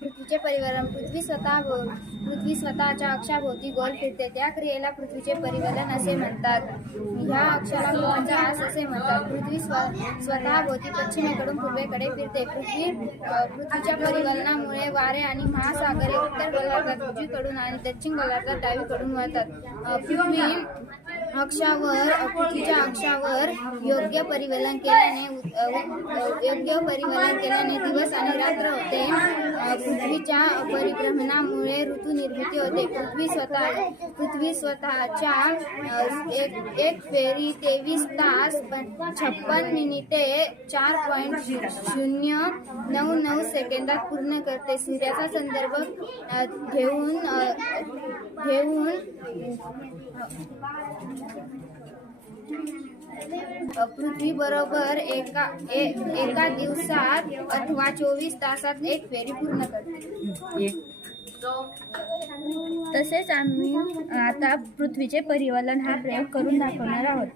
पृथ्वीचे परिवलन. पृथ्वी स्वतःच्या अक्षाभोवती गोल फिरते. त्या क्रियेला पृथ्वीचे परिवलन असे म्हणतात. ह्या अक्षाला पृथ्वीचा आस असे म्हणतात. पृथ्वी स्वतःभोवती पश्चिमेकडून पूर्वेकडे फिरते. पृथ्वीच्या परिवलनामुळे वारे आणि महासागरे उत्तर गोलार्धात उजवीकडून आणि दक्षिण गोलार्धात डावीकडून वळतात. पृथ्वीच्या अक्षावर योग्य परिवलन केल्याने दिवस आणि रात्र होते. पृथ्वीच्या परिभ्रमणामुळे ऋतू निर्मिती होते. पृथ्वी स्वतःच्या एक फेरी 23 तास 56 मिनिटे 4.099 सेकंदात पूर्ण करते. सूर्याचा संदर्भ घेऊन पृथ्वी बरोबर एका दिवसात अथवा 24 तासात एक फेरी पूर्ण करते. तसेच आम्ही आता पृथ्वीचे परिवलन हा प्रयोग करून दाखवणार आहोत.